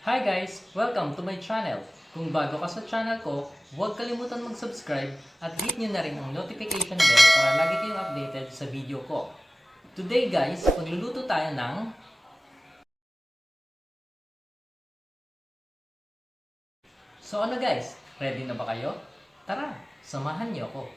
Hi guys! Welcome to my channel. Kung bago ka sa channel ko, huwag kalimutan mag-subscribe at hit nyo na rin ang notification bell para lagi kayong updated sa video ko. Today guys, pagluluto tayo ng... So ano guys, ready na ba kayo? Tara, samahan niyo ako.